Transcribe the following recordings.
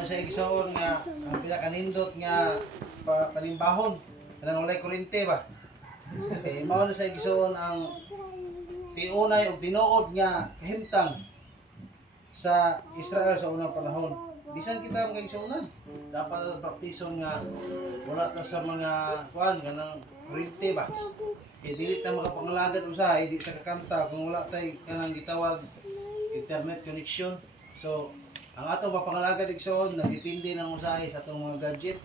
Mao sa igsoon nga ang pinakanindot nga panimbahon kanang walay kuryente ba. Eh mao na sa igsoon ang tiunay og tinuod nga kahimtang sa Israel sa unang panahon. Bisan kita mga igsoonan, dapat praktison nga wala ta sa mga kuan kanang kuryente ba. Eh dili ta makapangalagad usahay, di ta kakanta kung wala tay kanang gitawag internet connection. So ang atong papangalagad igsoon nagdepende ng usahay sa atong mga gadget,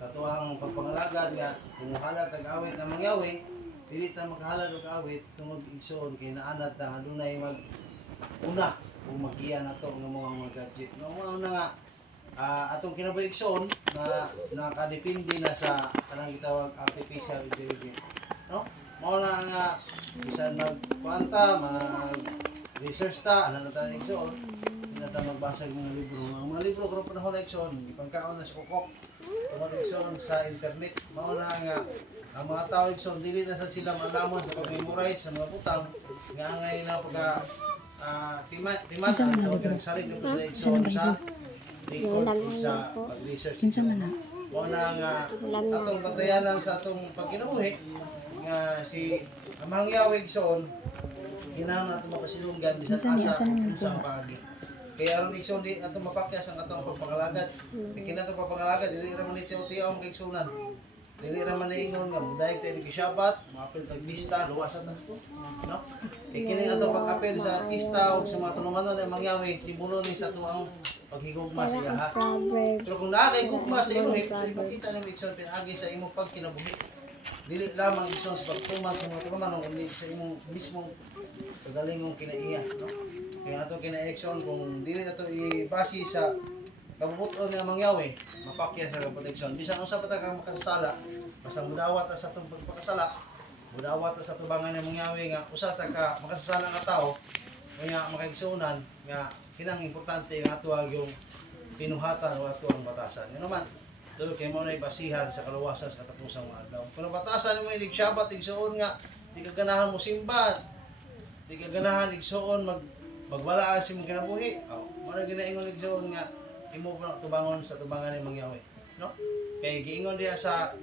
sa tuwang pagpangalagad nga kung halad tag awit na mangyawi, dili ta makahalad og awit tungod igsoon kay naanad ta adunay mag una kung magiya na to ng mga gadget. No mao na nga atong kinabuhi igsoon na nakadepende na sa kanang gitawag artificial intelligence. No? Mao na nga bisan magkuanta, mag-research ta ana na ta igsoon. Nata magbasa ng mga libro. Ang mga libro karon panahon na igsoon, ipangkaon na sa kukok. Tungod igsoon sa internet. Mao na nga ang mga tao igsoon dili na sa sila malamon sa pag-memorize sa mga butang nga angay na pagka timan ang pinagsalig nito sa igsoon sa record sa pag-research. Mao na nga atong batayanan sa atong pagkinabuhi nga si Amang Yahweh igsoon ginahanglan nato mapasilunggan bisan asa unsang paagi. Kaya aron igsoon di ato mapakyas ang atong pagpangalagad. Kaya nato pagpangalagad dili ra man ni tiyo-tiyo ang kaigsunan. Dili ra man ingon nga mudayeg tayo gi Shabbat, maapil tag lista, luwasan na. No? Kini ato pag-apil sa artista ug sa mga tunumanon ang mangyawi simbolo ni sa tuang paghigugma sa iya. Pero kung naa kay gugma sa imo, ipakita ni igsoon pinaagi sa imong pagkinabuhi. Dili lamang igsoon sa pagtuman sa mga tunumanon kundi sa imong mismong kagalingong kinaiya, no? Kaya ato kina-action kung dili na to ibasi sa kabubuton nga mangyawi, mapakya sa protection. Bisan unsa pa ta kang makasala, basta mudawat ta sa atong pagpakasala, mudawat ta sa tubangan nga mangyawi nga usa ta ka makasasala nga tao, kaya makaigsunan nga kinang importante nga ato yung pinuhatan o ato ang batasan. Nga naman, ito kay mo na ibasihan sa kaluwasan sa katapusang mga adlaw. Kung batasan mo ilig Shabbat, igsuon nga, di ka ganahan mo simbat, di ka ganahan igsuon magwala sa imong kinabuhi. Muna ginaingon igsoon nga imo pa tubangon sa tubangan ni mangyawi, no? Kay giingon diha sa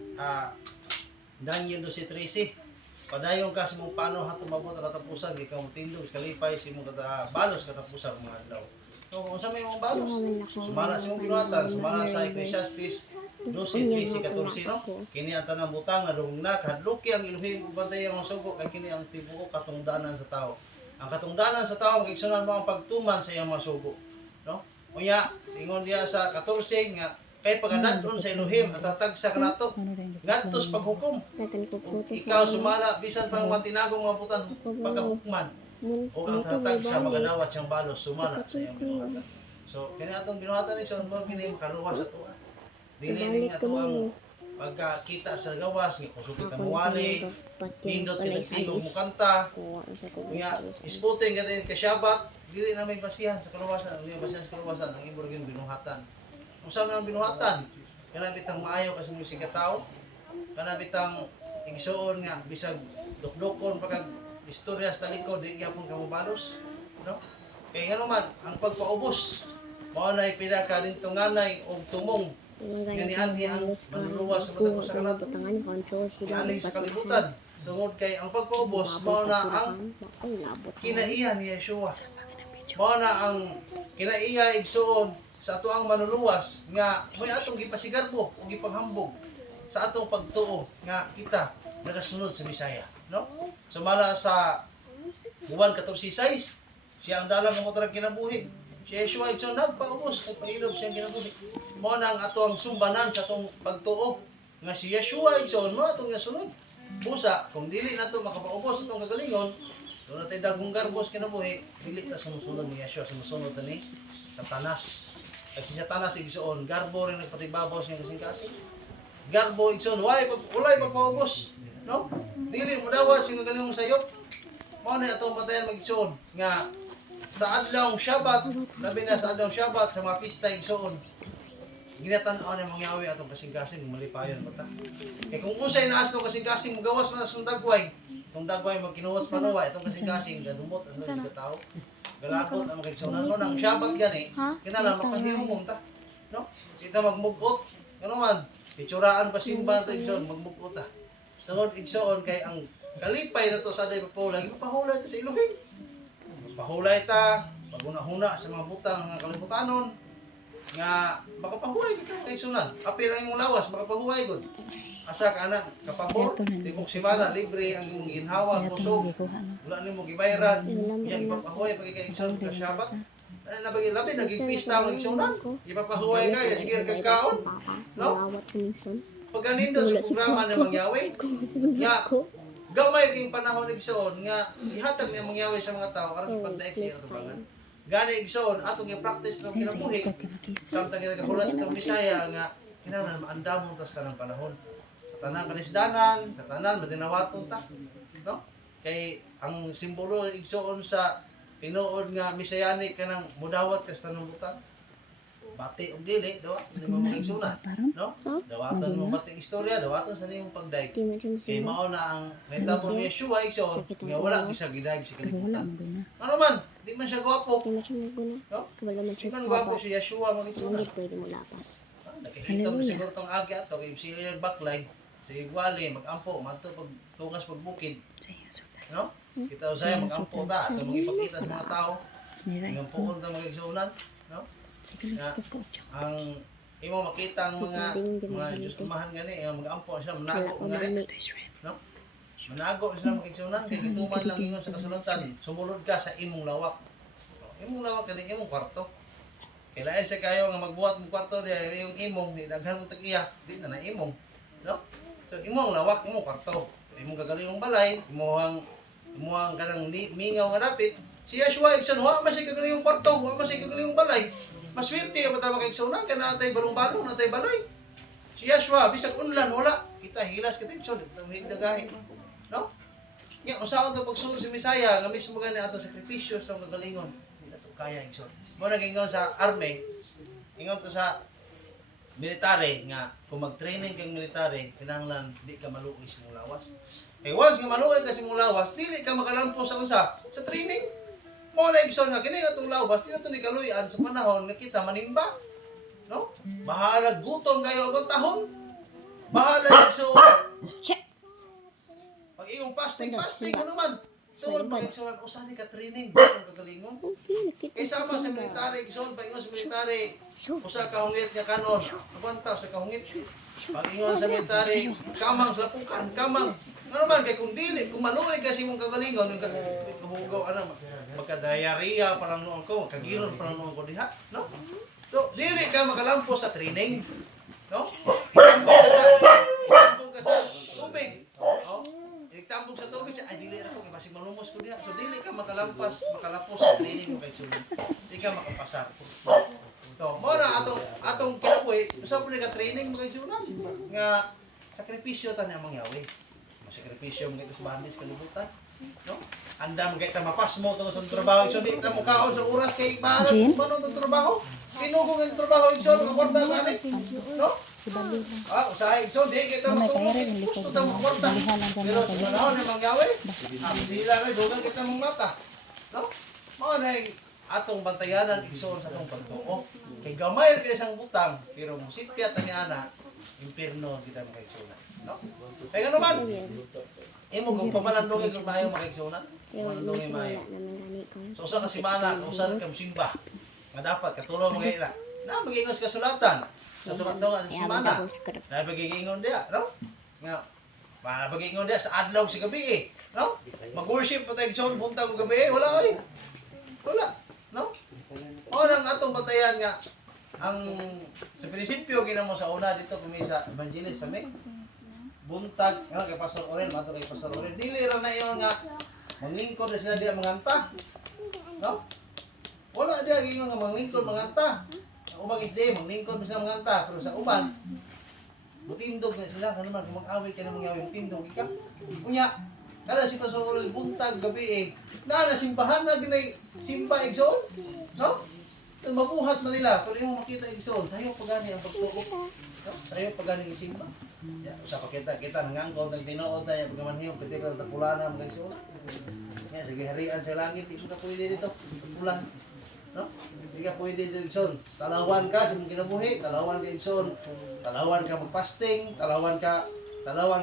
Daniel 12:13. Padayon ka sa imong paano hatong mabot ang katapusan, ikaw motindog kalipay sa imong balos katapusan mga adlaw. So kung sa may imong balos, sumala sa imong binuhatan, sumala sa Ecclesiastes 12:13-14, no? Kini ang tanang butang na dungna kadluki ang iluhin ug bantay ang sugo kay kini ang tibuok katungdanan sa tao. Ang katungdanan sa tao magigsunan mo ang pagtuman sa iyang mga sugo, no? Unya, ingon diya sa 14 nga kay paganadon sa Elohim at tatagsa kanato ngadtos paghukom. Ikaw sumala bisan pang matinagong mga putan pagkahukman. O ang tatagsa magadawat siyang balos sumala sa iyang binuhatan. So kini atong binuhatan ni son mo kini makaluwas sa tuwa. Dili ning ato ang pagkakita sa gawas nga kusog kita muwali, pindot kita tingog mo kanta. Unya, isputing kita ka Shabbat, dili na may basihan sa kaluwasan, ang basihan sa kaluwasan ang imo gyud binuhatan. Unsa man ang binuhatan? Kana bitang maayo kasi mo siga tawo. Kana bitang igsuon nga bisag dukdukon pagka istorya sa likod di gyapon kamo balos, no? Kay ngano man ang pagpaubos mao na ipila ka dintong nganay og tumong. Gani anhi ang manluwas sa matag sa kanato. Ani sa kalibutan. Tungod kay ang pagpaubos mao na ang kinaiya ni Yeshua. Mao na ang kinaiya igsuon sa ato ang manuluwas nga may atong gipasigarbo ug gipanghambog sa atong pagtuo nga kita nagasunod sa Bisaya, no? Sumala sa Juan 14:6, siya ang dalang nga motorag kinabuhi. Si Yeshua igsoon nagpaubos, nagpailob siya kinabuhi. Mao na ang ato ang sumbanan sa atong pagtuo nga si Yeshua igsoon mo atong nasunod. Busa kung dili nato makapaubos atong kagalingon, do natay dagong garbos kinabuhi, dili ta sumusunod ni Yeshua, sumusunod ta ni Satanas. Kasi si Satanas igsoon garbo rin nagpatibabaw siya kasing-kasing. Garbo igsoon walay pagpaubos, no? Dili mo dawat sing kagalingon sayop. Mao na atong patayan magigsoon nga sa adlawng Shabbat, labi na sa adlawng Shabbat sa mga pista igsoon. Ginatan-aw na mangyawi atong kasing-kasing malipayon bata. Kay kung unsay naas tong kasing-kasing magawas man sa dagway, tong dagway magkinuwas panuwa itong kasing-kasing gadumot ang mga tao. Galakot ang magigsoon mo nang Shabbat gani, kinala makahiyumon ta, no? kita magmugot. Ano man, pitsuraan pa simba ito igsoon, magmugot ta. Tungod igsoon kay ang kalipay na to sa day papahulay, ipapahulay ta sa Ilohim. Pahulay ta, paguna-huna sa mga butang nga kalibutanon nga makapahuway ka kay sunan. Apil ang imong lawas makapahuway gud. Asa ka anak kapabor, tibok simana libre ang imong ginhawa kusog. Wala nimo gibayaran. Yang ipapahuway pag kay igsoon ka Shabbat. Nabagi labi naging pista ang igsunan. Ipapahuway ka ya sige kag kaon. No? Pag ganindo sa programa ni Mangyawi, nga gamay king panahon igsoon nga gihatag ni Mangyawi sa mga tao aron ipagdaig siya atubangan. Gani igsoon atong i-practice ng kinabuhi. Samtang kita kahulas sa Bisaya nga kinahanglan maandamon ta sa tanang panahon. Sa tanang kanisdanan, sa tanan madinawaton ta. No? Kay ang simbolo igsoon sa tinuod nga Misayani kanang mudawat ka sa tanang butang. Bati og dili dawa ni mga igsoon, no? Dawaton mo bati istorya, dawaton sa nimong pagdaig. Kay mao na ang nahitabo ni Yeshua igsoon nga wala gisa gidaig sa kalibutan. Ano man, di man siya gwapo. No? Di man gwapo si Yeshua mga igsoon. Nakikita mo siguro tong agi ato kay siya yung baklay, sa igwali mag-ampo madto pag tugas pagbukid. No? Kita usay mag-ampo ta ato magipakita sa mga tao. Nga puon ta mga igsoonan, no? Na, ang imo makita ang mga Diyos umahan gani, ang mag-ampo sila, manago gani, no? Manago sila mag-igsunan, kaya gituman lang ingon sa kasulatan, sumulod ka sa imong lawak. Imong lawak gani, imong kwarto. Kailangan sa kayo nga magbuhat mong kwarto, yung imong, nilaghan mong tag-iya, di na na imong, no? So, imong lawak, imong kwarto. Imong gagalingong balay, imong kanang mingaw nga dapit, si Yeshua, igsun, wa man siya gagalingong kwarto, wa man siya gagalingong balay. Maswerte ka ba tayo magkaigsunan ka na natay balong-balong, natay balay. Si Yeshua, bisag unlan, wala. Kita hilas, kita igsun, kita higdagahin. No? Nga, usaon ito pagsunod si Misaya, nga mismo gani atong sakripisyos ng kagalingon. Hindi na ito kaya igsun. Muna gingon sa army, ingon to sa military, nga kung mag-training kang military, kinahanglan, di ka maluoy sa mong lawas. Kaya once nga maluoy ka sa mong lawas, dili ka makalampo sa unsa, sa training. Mga na-igsoon nga, kini nga itong lawas, di na ito ni kaluyan sa panahon na kita manimba. No? Bahala gutom kayo ang tahon. Bahala igsoon. Pag iyong fasting, ano man. So, pag igsoon, usan ni ka training, ang kagalingon. Kaya sama sa military, igsoon, pag ingon sa military, usa kahungit nga kanon, abanta sa kahungit. Pag ingon sa military, kamang sa lapukan, kamang. Ano man, kaya kung dili, kung maluoy kasi mong kagalingon, yung kahugaw, magka-diarrhea pa lang noon ko, magkagiron pa lang noon ko diha, no? So, dili ka makalampo sa training, no? Itambog ka sa tubig, no? Itambog sa tubig, ay dili na ko, kaya basig malumos ko diha. So, dili ka makalapos sa training mo kay Sulod. Di ka makapasar. So, muna atong kinabuhi, usap po ka training mo kay Sulod. Nga, sakripisyo ta niya mangyawi. Sakripisyo mo kita sa bandis kalibutan. No? Andam kay ta mapas mo tungod sa trabaho igsoon di ta mo kaon sa oras kay bahala manon tong trabaho. Pinugong ang trabaho igsoon nga kwarta ani. No? Usahay igsoon di kay ta matulog. Gusto ta mo kwarta. Pero sa panahon ni Mangyawi, sila na dugang kita mong mata. No? Mao na atong bantayanan igsoon sa atong pagtuo. Kay gamay kay isang butang pero musipya ta ni ana impierno kita makaigsoon. No? Kaya ano man, imo kung papalandungin kung maayo makaigsunan, papalandungin maayo. So usa ka simana, usan ka musimba, nga dapat katulong mo kayo na mag-ingon sa kasulatan, sa tumatong sa simana, na mag-ingon dia, no? Nga, mag-ingon dia sa adlaw sa gabi no? Mag-worship pa tayo igsoon, buntag o gabi wala ay. Wala, no? O nang atong batayan nga, ang sa prinsipyo ginamo sa una dito kung sa evangelist kami, buntag, kay Pastor Orel, mato kay Pastor Orel. Dili ra na yon nga manglingkod na sila diya manganta. No? Wala diya gingon nga manglingkod manganta. Ubang isday manglingkod sila manganta, pero sa uban mutindog na sila kung naman kung mag-away ka na mangyawi mutindog ka. Unya, kada si Pastor Orel buntag gabi na simbahan na ginay simba igsoon. No? Mabuhat na nila, pero imo makita igsoon, sayo pagani ang pagtuo. No? Sayo pagani ang simba. Ya, usa pa kita nangangkot ng tinuod na yung pagkamanhiyong piti ka ng tapulana mga igsoon. Yan, sige harian sa langit, di mo ka pwede dito, tapulan. No? No? Hindi ka pwede dito igsoon. Talawan ka sa mong kinabuhi, talawan ka igsoon. Talawan ka mag-fasting, talawan ka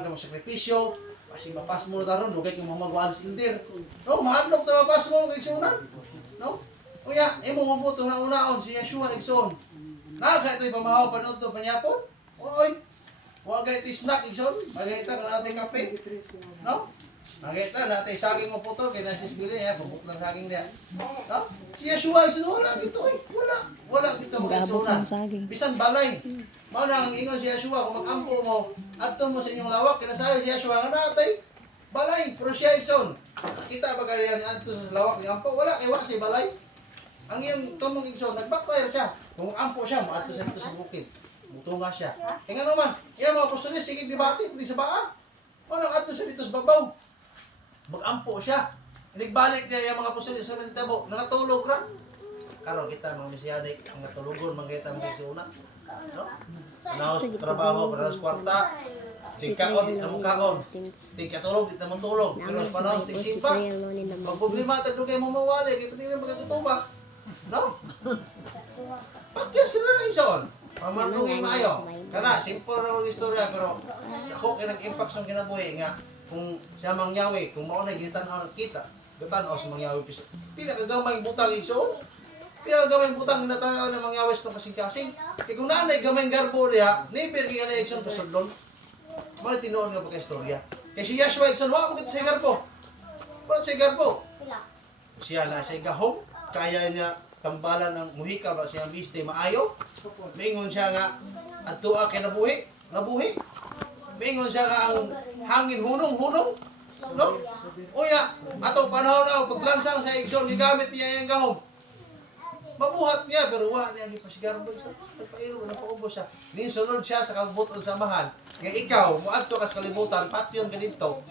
mag-sakripisyo. Kasi mapas mo na taron, lugay kang mamagwaan sa ildir. No, mahadlok na mapas mo kay igsoonan. No? Uya, imo mabuto na unaon si Yeshua igsoon. Naka ito'y pamahaw panood to panyapon. Oy. Wa gay ito snack igsoon. Magayta ka natin kape. No? Magayta natin saging mo putol kay nasis bili ya, bubuk lang saging dia. No? Si Yeshua igsoon wala dito eh. Wala dito igsoon. Bisan balay. Mao na ang ingon si Yeshua kung mag-ampo mo adto mo sa inyong lawak kinasayo si Yeshua nga natay balay pero siya igsoon. Kita ba kaya adto sa lawak ni ampo wala kay wa si balay. Ang iyong tumong igsoon nag-backfire siya. Kung ampo siya, maadto sa dito sa bukid. Mutunga siya. E nga naman, iya mga apostoles, sige dibati, pati sa baa. Manang adto siya dito sa babaw. Mag-ampo siya. Nagbalik niya yung mga apostoles sa Manitabo. Nakatulog ra. Karon kita mga Mesianic, ang natulugon, mga kita mga igsuunan. No? Naos trabaho, para sa kwarta. Tingkaon, di na mong kaon. Tingkatulog, di na mong tulog. Pero sa panahon, tingsimpa. Magproblema, tagdugay mo mawali. Kaya pati na magkakutubak. No? Pakyas ka na lang isoon. Pamantungin maayo. Kana, simple na ang istorya, pero ako kinag-impact sa kinabuhi nga kung siya mangyawi, kung maunay gitanaw na kita, gitanaw sa mangyawi pisa. Pinakagamay butang isoon. Pinakagamay butang ginatanaw na mangyawi sa kasing-kasing. Kaya kung naanay gamay garbo niya, nipir ka na ikson pasudlon. Mga tinuon nga pagka-istorya. Kaya si Yeshua ikson, wala mo kita sa garbo. Wala sa garbo. Siya na sa gahong, kaya niya tambalan ng muhika ba siyang biste maayo. Mingon siya nga adto kay nabuhi. Mingon siya nga ang hangin hunong. No? Uya, atong panahon na paglansang sa igsoon gigamit niya yung gahom. Mabuhat niya pero wa niya gipasigar ba siya. Nagpairo na paubos siya. Ninsunod siya sa kabuton samahan. Nga ikaw moadto ka sa kalibutan patyon ka dito.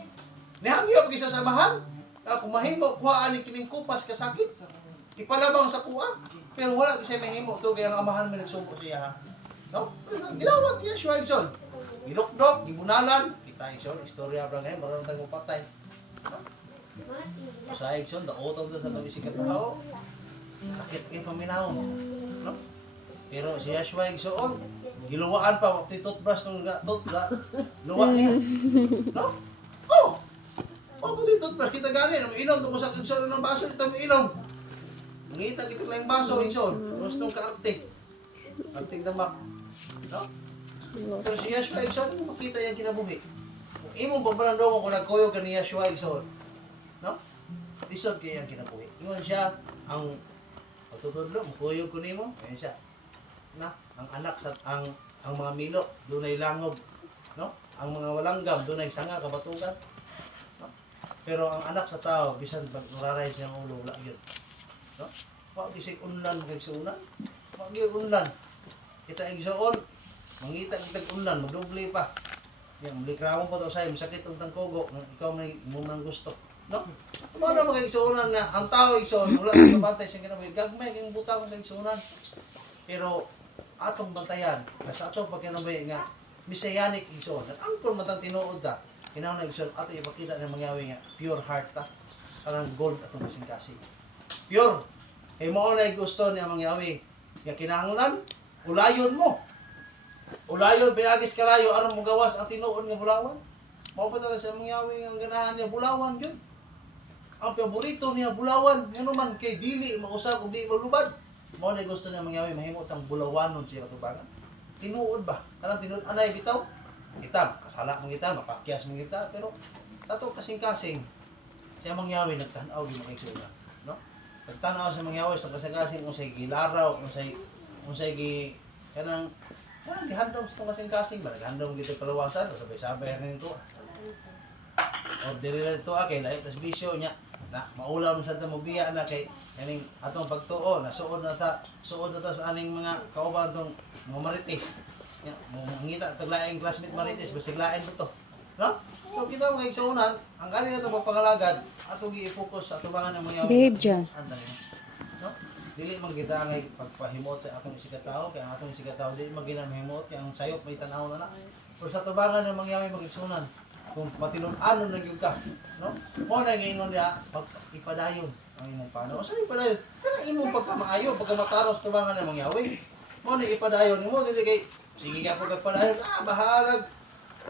Nihangyop gisa samahan. Kung mahimo kuhaan ni kining kupas ka sakit. Ipalabang sa kuha. Pero wala kasi mahimo to kaya ang amahan may nagsumpo siya ha. No? Gilawat niya siya igsoon. Gilukdok, gibunalan, kita igsoon, istorya ba ngayon, maroon tayong patay. No? Sa igsoon, daotong doon sa itong isikat na tao. Sakit kayo paminaw. No? Pero si Yeshua igsoon, giluwaan pa, pati toothbrush ng luwa niya. No? Oh! Oh, pati toothbrush, kita gani, inom, tungkol sa igsoon ng baso, ito mo inom. Mangita kita lang baso, igsoon. Gusto ka artig. Artig damak. No? Pero si Yeshua, igsoon, makita yung kinabuhi. Kung imong pabalandong kung nagkuyo ka ni Yeshua, igsoon. No? Lisod kayo yung kinabuhi. Ingon siya, ang patutudlo, makuyog ko nimo. Ayan siya. Na, ang anak sa ang mga milo, doon ay langob. No? Ang mga walanggam, doon ay sanga, kabatugan. No? Pero ang anak sa tao, bisan pag nuraray siyang ulo, wala yun. No? Wag isig unlan kay suunan. Wag gyud unlan. Kita igsoon, mangita kita unlan, magdoble pa. Yang mulikramo pa to say, masakit ang tangkogo, ikaw may mo nang gusto. No? Tumaw na mga igsuunan na ang tao igsoon, wala sa bantay siyang kinabuhi. Gagmay kang butang sa igsuunan. Pero atong bantayan, sa ato pagkinabuhi nga Messianic igsoon. At angkol man tang tinuod ta. Kinahanglan igsoon ato ipakita na mangyawi nga pure heart ta. Kanang gold atong kasing-kasing. Pure. Kaya mo na gusto niya mangyawi. Kaya kinahanglan, ulayon mo. Ulayon, pinagis kalayo, aron mo gawas ang tinuod nga bulawan. Mao pa talaga sa mangyawi ang ganahan niya bulawan yun. Ang paborito niya bulawan, ano man kay dili mausap ug di malubad. Mao na gusto niya mangyawi mahimot ang bulawanon siya katubangan. Tinuod ba? Kanang tinuod anay bitaw. Kita, kasala mo kita, mapakyas mo kita, pero ato kasing-kasing siya mangyawi nagtan-aw di makigsuga. No? Pagtanaw sa mangyawi sa kasing-kasing unsay gilaraw, unsay gi kanang gihandom sa kasing-kasing ba naghandom gito kalawasan o sabay-sabay rin ito. O diri lang ito kay lahi tas bisyo nya na maulam sa ta mobiya na kay kaning atong pagtuo na suod na ta sa aning mga kauban tong mga marites. Ya, mangita tag laing classmate marites basig lain to. No? So kita mga igsuunan, ang kanila ito pagpangalagad, atong i-focus sa tubangan ng mga Babe dyan. No? Dili man kita ngay pagpahimot sa atong isikataw, kaya ang atong isikataw dili man ginamhimot, kaya ang sayop may tanaw na na. Pero sa tubangan ng mga mag-igsuunan, kung matinud-anon na gyud ka, no? Mo na gingon dia pag ipadayon. ang imong panaw. Sabi pa dayon, kana imong pagkamaayo, pagkamataros tubangan ng mangyawi. Mo ni ipadayon nimo dili kay sige ka pagpadayon, bahalag.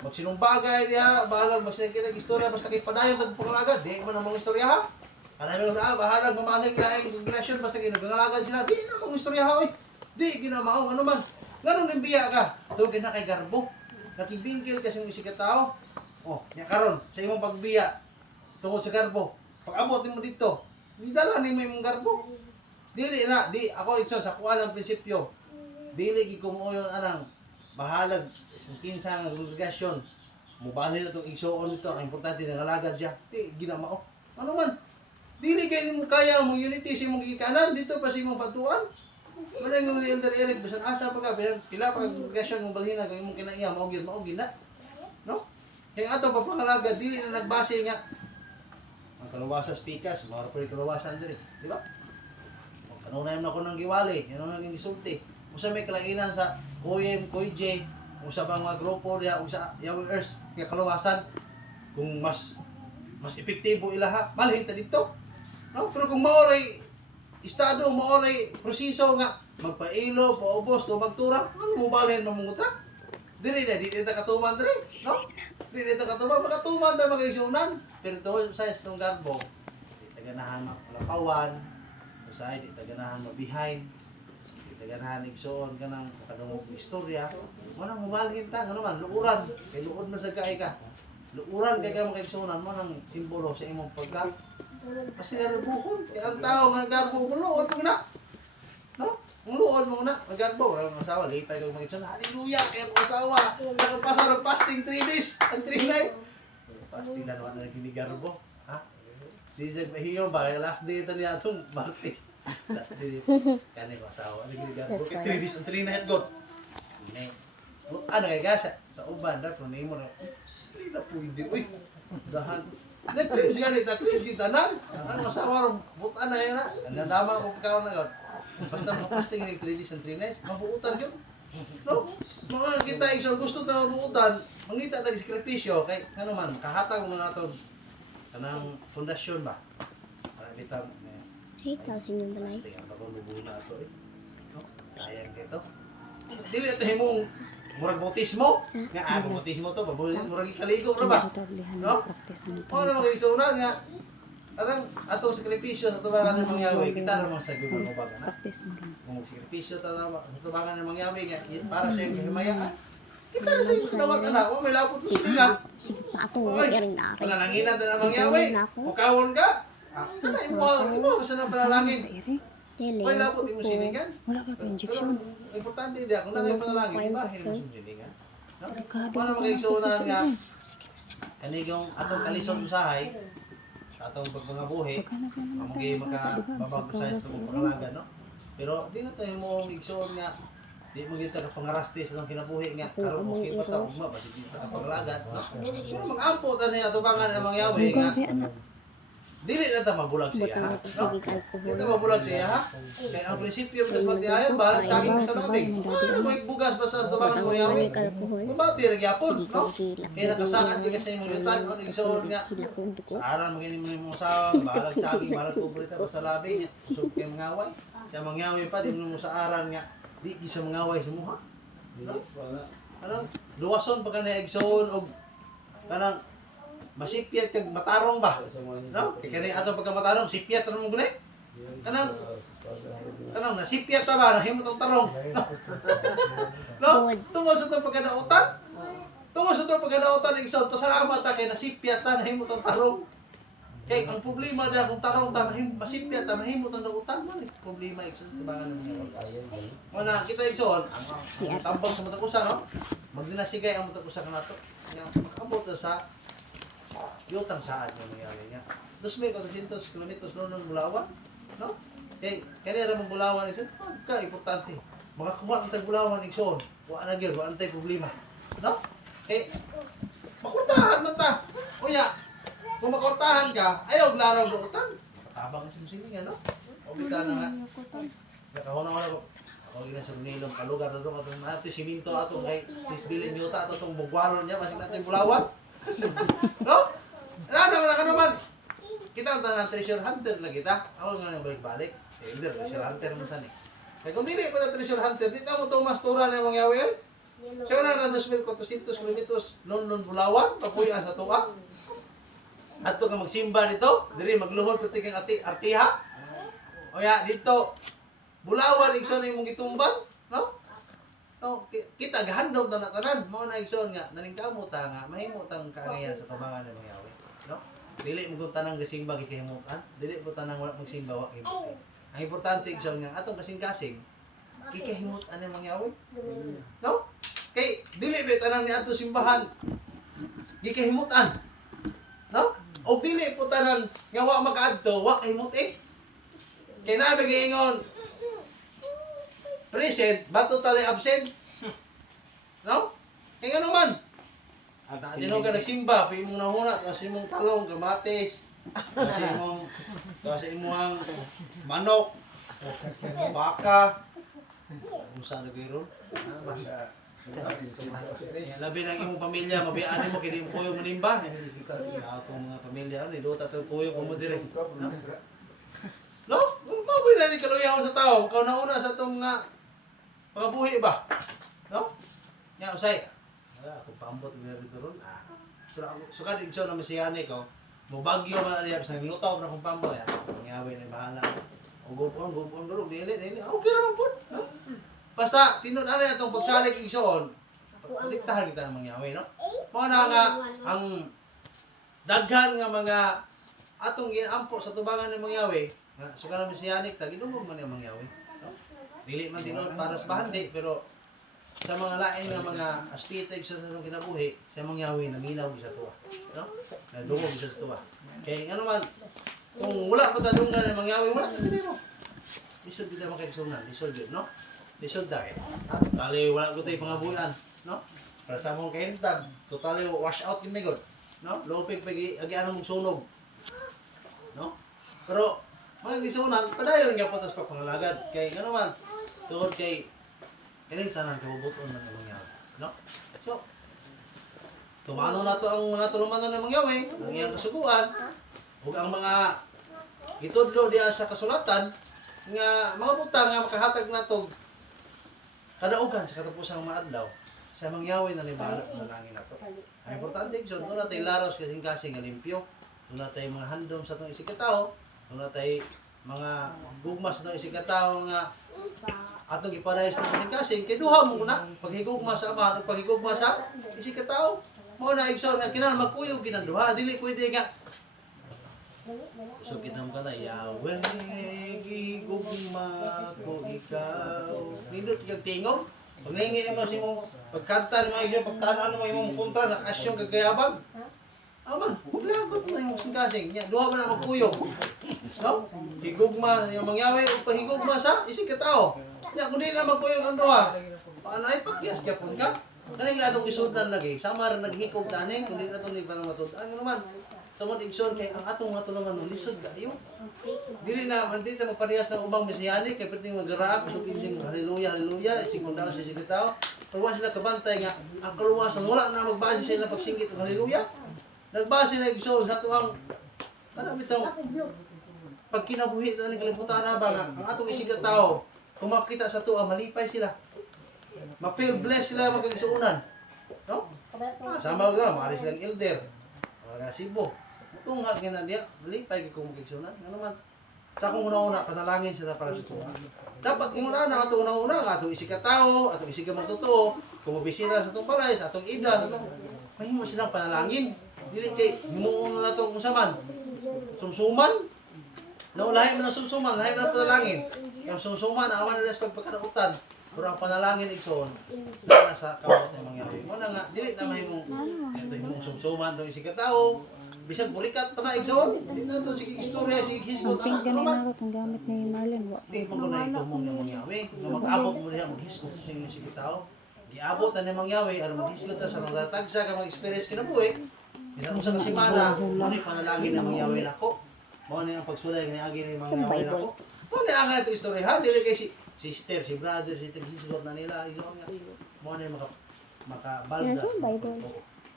Magsinumbagay niya, bahalag magsinakita ng istorya basta kay padayon nagpangalagad, di man ang mga istorya ha. Kanami na bahalag mamanig laing congregation basta kay nagpangalagad sila, di na mga istorya ha oy. Di ginamaong ano man. Ngano ning biya ka? Tugin na kay garbo. Nakibingkil kasi yung isig tao. Oh, nya karon sa imong pagbiya tungod sa garbo. Pag abot nimo dito, di dala nimo imong garbo. Dili na, di ako itso sa kuan ang prinsipyo. Dili gi kumuoyon anang bahalag isang kinsa nga kongregasyon. Mubani na tong igsuon nito, ang importante nga alagad siya. Di ginamao. Ano man? Dili kay nimo kaya mo unity sa imong gikanan dito pa sa imong patuan. Manay nga ni Elder Eric bisan asa pa ka bisan pila pa kongregasyon mong balhina kung imong kinaiya maugid na. No? Kaya ato papangalaga dili na nagbase nga ang kalawasa speakers, mao pa kalawasan diri, di ba? O kanunay na ko nang giwali, yan ang naging gisulti. Usa may kalainan sa OM, KOJ, usa bang mga grupo diya usa Yahweh Earth nga kalawasan kung mas epektibo ilaha, malhin ta dito. No? Pero kung maoray estado maoray proseso nga magpailo, paubos, to magtura, ano mo balhin mamunguta? Dili ta katuman diri, no? Dili ta katuman, makatuman ta magaisunan. Pero to sa istong garbo, di ta ganahan malapawan, usay di ta ganahan mabihain, di ta ganahan igsoon kanang kadungog istorya. Mo nang mubalhin ta, ano man, luuran, kay luod na sa kay ka. Luuran kay ka magaisunan mo nang simbolo sa imong pagka. Kasi garbuhon, kaya ang tao nga garbo luod mo na. No? Ang luod mo na, maggarbo, wala kang asawa, lipay kang mag-itsun, hallelujah, kaya kong asawa, nakapasa ng fasting 3 days and 3 nights. Fasting na naman na ginigarbo, ha? Sisig mahiyo ba, last day ito niya itong Martes. Last day ito, kaya ko asawa, ginigarbo, 3 days and 3 nights, God. Ano kaya sa uban, na, kung mo na, hindi na pwede, uy, dahan. Nag-cleanse ka nita, cleanse kita na. Ang asawa rin, butaan na yun na. Nadama ko pagkaon na God. Basta mag-fasting ng 3 days and 3 nights, mabuutan yun. No? Mga kita isang gusto na mabuutan, mangita tayong sakripisyo, kay ano man, kahatag mo na ito, kanang fondasyon ba? Para kita, yung balay. fasting, ang bago na ito eh. No? Sayang dito. Dili ito himong murag bautismo, nga bautismo to, murag ikaligo na ba? No? O na mga isunan nga, arang atong sakripisyo sa tubangan ng mangyawi, kita namang sa gumang ubaga na. Kung sakripisyo sa tubangan ng mangyawi, para sa iyong himayaan. Kita na sa iyong sinawat anak, may lapot sa sulingan. Sige pa ato, yaring dari. Panananginan na ng mangyawi, mukawon ka. Ano, imo, basta ng panalangin. May lapot imo siningan. Wala ka pa injection. Importante din, kung na kayo panalangin, iba, hindi mo siningan. Ano mga igsunan nga, kanigong atong kalison usahay, atong pagpangabuhi, mamugi makababag-usay sa pangalaga, no? Pero di na tayo mong igsuon nga, di mo kita kapangarasti sa itong kinabuhi nga, karon okay pa ta, ugma, basi di ta kapangalagan, no? Pero mag-ampo ta niya, tubangan ang mangyawi nga, dili na ta mabulag siya, ha? No? Dili ta mabulag siya, ha? Kaya ang prinsipyo ng magdiayon, balag sa aking sa labing. Ano mo ikbugas ba sa tubangan ng mangyawi? Mabati rin yapon, no? Kaya nakasakat ka sa imong yutan, o nagsuon nga, sa aran magiging mo yung usawa, balag sa aking, balag pupunta basta labing, usog kayo mangaway. Siya mangyawi pa, di mo sa aran nga, di sa mangaway sa muha. No? Anong, luwason pagka na-egsoon, o kanang, masipyat kag matarong ba? No? Kaya kani atong pagkamatarong, sipyat na mong gunay? Kanang nasipyat ta ba? Nahimot ang tarong. No? Tungo sa itong pagkadautan. Tungo sa itong pagkadautan, igsoon, pasalamat ta kay nasipyat ta, nahimot ang tarong. Kaya ang problema na kung tarong ta, masipyat ta, mahimot ang dautan man. Problema, igsoon, tabangan naman yun. Muna, kita igsoon, ang tambang sa matakusa, no? Magdinasigay ang matakusa ka na ito. Makabot na sa yutang saan yung nangyari niya. 2,400 kilometers noon ng Bulawan. No? Kaya mong Bulawan ito, importante. Makakuha ang tag-Bulawan igsoon. Wala na gyud, wala tay problema. No? Makurtahan man ta. Unya, kung makurtahan ka, ayaw laraw do utang. Patabang sa musiningan, no? O kita na nga. Nakahuna ko. Ako gina sa nilong kalugar na doon atong nato siminto atong kay 6 billion yuta atong bugwalon niya masig natin Bulawan. No? Ano naman ka naman? kita ang tanan treasure hunter na kita. Ako nga nang balik-balik. Hindi, treasure hunter mo sani. Kaya kung dili pa na treasure hunter, di ta mo Tomas Tura na mangyawi yun. Siya na 2,400 kilometros, London, Bulawan, papuyan sa tuwa. At ka magsimba dito, diri magluhod pati kang artiha. O ya, dito, Bulawan, igsoon na yung mong gitumbang, no? No, kita gahandom tanan mo na igsoon nga naningkamot nga mahimo tang kaangayan sa tabangan ng mangyawi, no? Dili mo kung tanang gasimba gikahimutan, dili mo tanang wala magsimba wa himutan. Ang importante igsoon nga atong kasing-kasing gikahimutan ang mangyawi. No? Kay dili ba tanang ni ato simbahan gikahimutan. No? O dili po tanan nga wa makaadto, wa kahimut eh. Kay nabi giingon present, bato tali absent. No? Kaya ano man? Tino ka nagsimba, pi mong nahuna, kasi mong talong, kamatis, kasi mong manok, baka, kung saan nag-iron? Labi ng imong pamilya, mabiyanin mo, kini mo kuyong manimba. Akong mga pamilya, niluta ito kuyong mo dire. No? Kung mabuhay na ni kaluyahon sa tao, ikaw na una sa itong mga buhi ba? No? Nga, usay. Wala, kung pambot, dito ron. Sukad igso na masiyani ko. Mubagyo man aliyap sa lutaw na kung pambot. Mangyawin na bahala. Gupon, durog. Dili. Okay naman po. No? Basta, tinun-alay itong pagsalig igsoon. Diktahan kita ng mangyawin, no? Mga na nga, ang daghan nga mga atong ginampo sa tubangan ng mangyawi, sukad na masiyanik, tagidumog man yung mangyawi. No? Dili man tinuod para sa bahandi, pero sa mga lain nga mga aspiteg sa itong kinabuhi, sa mangyawi, naminaw sa tuwa. No? Nadungog sa tuwa. Kaya ano man, kung wala pa tadunggan ng mangyawi, wala ka dinero. Lisod kita makaigsunan, lisod yun, no? Lisod dahil. Totally, wala ko tayo pangabuyan, no? Para sa mong kahintag, totally wash out yun may god. No? Lopig pagi anong magsunog. No? Pero, mga gisunan, padayon nga patas pa pangalagad. Kay ano man, tuod kay kaning tanan kabubuton ng mangyawi, no? So, tumano na to ang mga tulumanon ng mangyawi, ang iyang kasuguan, ug ang mga itudlo diya sa kasulatan nga mga butang nga makahatag natog kadaugan sa katapusang maadlaw sa mangyawi na libalot na langin nato. Ang importante so doon natay laros kasing-kasing nga limpyo, doon natay mga handom sa atong isikatawo, doon natay mga gugmas sa atong isikatawo nga atong iparehas ng kasing-kasing kay duha mo na paghigugma sa ama ug paghigugma sa isikatawo. Mo na igsoon nga kinahanglan magkuyog ginang duha, dili pwede nga so kita mo ka na, Yahweh, gigugma ko ikaw. Nindot kang tingog. Pag nahingin mo si mong pagkanta mo yung pagtanaan mo yung kontra na kasyong gagayabag. Aman, maglagot mo na yung kasing. Duha ba na magkuyog? No? Higugma yung mangyawi o pahigugma sa isig katao. Kung di na magkuyog ang duha, paano ay pakyas ka po ka? Naning nga itong isudan lagi, sama rin naghikog taning, kung di na itong nagpang matutaan. Ano naman? Tungod igsoon kay ang atong mga tulungan lisod kayo. Dili na magparehas ng ubang mesiyani kay pwedeng magraak so kini haleluya isig daw sa sigitaw. Pagwa sila kabantay nga ang kaluwasan wala na magbase sa ilang pagsinggit ng haleluya. Nagbase na igsoon sa tuang ano bitong pagkinabuhi ta ni kalibutan na ba nga ang atong isigataw kung makita sa tuwa malipay sila. Ma-feel blessed sila magkagisuunan. No? Sama ko maaari silang elder. Mga Cebu. Tungha nga na diya, malipay kung magigsunan. Ano man, sa akong una-una, panalangin sila para sa tuwa. Dapat inguna na atong una-una, atong isikatawo, atong isigamang totoo, kung mabisita sa itong balay, sa atong ida, sa itong, mahimo silang panalangin. Dili kay, himuon na itong usaman. Sumsuman, no, lahi mo na sumsuman, lahi mo na panalangin. Yung sumsuman, awan na sa pagpagkatautan. Pero ang panalangin igsoon, na sa kamot ng mangyari. Muna nga, dili na mahimong sumsuman itong isikatawo, bisag burikat pa na igsoon. Hindi na ito, sige istorya, sige hisgot. Ang pink ganin ako itong gamit ni Marlon. Hindi mo ko na itumong ng mangyawi. Nga mag-abot mo niya, mag-hisgot sa inyo sige tao. Giabot na ng mangyawi, ano mag-hisgot na sa mga tagsa ka mag-experience kinabuhi. Isang usang simana, muna panalangin ng mangyawi na ko. Muna yung pagsulay ng agi ng mangyawi na ko. Ito na ang ito istorya. Dili kay si sister, si brother, si taghisgot na nila. Muna yung makabalda.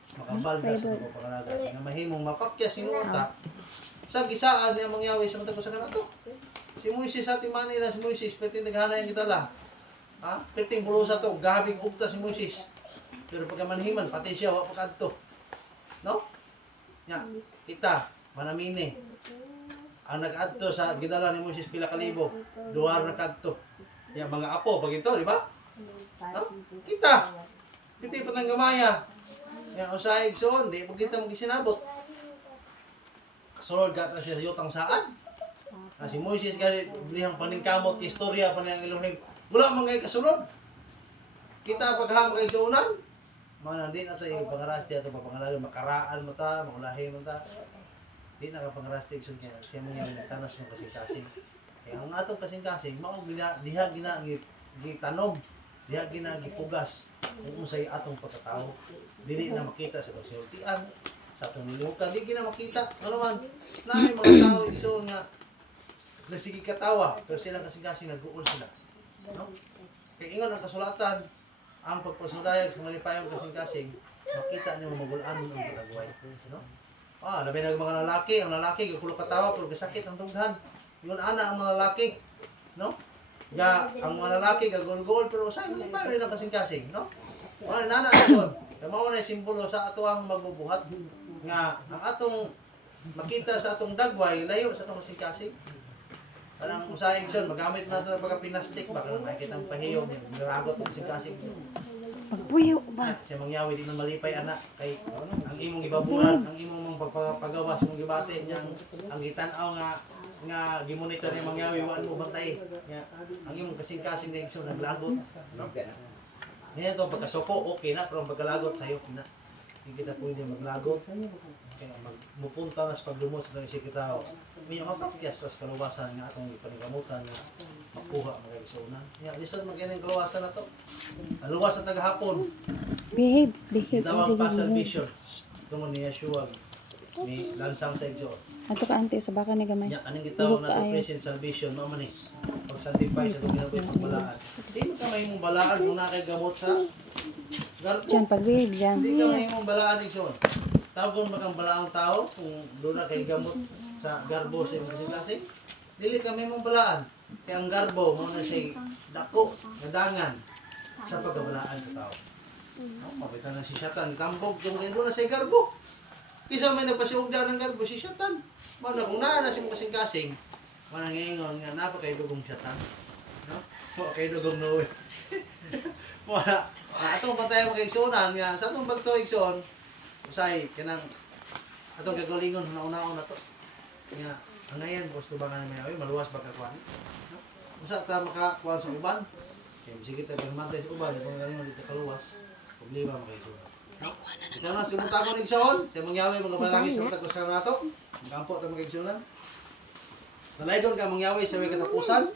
Makabalda sa mga pangalaga. Nga mahimong mapakyas sinuunta. Sa gisaan niya mangyawi sa matag sa kanato. Si Moises sa ating Manila, si Moises, perting naghanay ang kitala. Ha? Perting bulusa to, gahabing ugta si Moises. Pero pagka manhiman, pati siya, wak pagkanto. No? Nya, kita, manamini. Ang nag-adto sa gidala ni Moises pila kalibo, duwar na kadto. Ya, mga apo, pag ito, di ba? No? Kita, piti pa ng gamaya. Ya, usahay igsoon, di pag kita mag-isinabot. Kasulod ka siya sa yutang saan. Si Moises ganit bilihang paningkamot istorya pa niyang Elohim. Wala man ngay kasulod. Kita pagham kay suunan. Man din ato yung pangaras di ato papangalaga makaraan mo ta, maulahi mo ta. Di na ka pangaras ti igsoon kaya siya mo yang tanos ng kasing-kasing. Kaya ang atong kasing-kasing mao diha gina gitanom, diha gina gipugas kung unsay atong pagkatao. Dili na makita sa kasultian. Sa atong nilihukan, di gina makita. Ano man, naay mga tao igsoon nga nagsige katawa, pero silang kasing-kasing nag-uol sila. No? Kaya ingon ang kasulatan, ang pagpasudayag sa malipayong kasing-kasing, makita niyo magulaan mo ang patagway. No? Labi ng mga lalaki, ang lalaki, kakulo katawa, pero kasakit ang tungdan. Yun ana ang mga lalaki. No? Ang mga lalaki, gagol-gol, pero saan malipayon rin ang kasing-kasing. No? Nana ito, mao na simbolo sa ato ang magbubuhat nga ang atong makita sa atong dagway, layo sa atong kasing-kasing. Anong usahay son, magamit na ito ng pagka-pinastik, baka nang makikita ang pahiyong, niragot ng kasing-kasing. Pagpuyo ba? Siya mangyawi, di na malipay, anak, kay ang imong ibaburan, ang imong pagpagawas mong gibate, ang gitanaw nga gimonitor ni mangyawi, waan mo bantay. Ang imong kasing-kasing na igsoon, naglagot. Ngayon ito, pagkasuko, okay na, pero ang pagkalagot sa'yo, na. Hindi kita pwede maglagot. Kaya magmupunta na sa paglumot sa isip kita. May mapakyas sa kaluwasan nga atong ipanigamutan na makuha mga igsunan. Lisod magiging kaluwasan na to. Kaluwas sa tagahapon. Behave. Itawag Sige, pa behave. salvation. Tungon ni Yeshua. Ni lansang sa igsoon. Ato ka ante sa baka ni gamay. Anong gitawag na Ihok to present salvation. Mama ni. Pag-sanctify sa itong ginabuhi pagbalaan. Hindi mo ka may mong balaan kung nakaigamot sa garpo. Diyan, pag-behave dyan. Hindi ka may mong balaan igsoon. Tawag mo kang balaang tao kung doon na kay gamot sa garbo sa imong kasing-kasing. Dili ka may mong balaan. Kaya ang garbo mo na siya dako, nadangan sa pagkabalaan sa tao. Mabitan na si Satan, tambog kung kayo na siya garbo. Kisa may nagpasiugda ng garbo si Satan. Mana kung naa na siyang kasing-kasing, manang ingon nga napa kay dugong Satan. No? Mo kay dugong Noe. Wala. Atong patay mo kay igsunan nga sa atong bagto igsoon, usay kanang atong gagalingon una-una na to. Nga angayan gusto ba nga may maluwas ba ka kuan? No? Usa ta makakuan sa uban. Kay sige ta permante sa uban kung galing dito kaluwas. Problema mo kay igsoon. No? Ito na sumunta ko igsoon, sa mangyawi mga balangis sa tagos sa nato. Gampo ta mga igsunan. Sa laydon ka mangyawi sa may katapusan.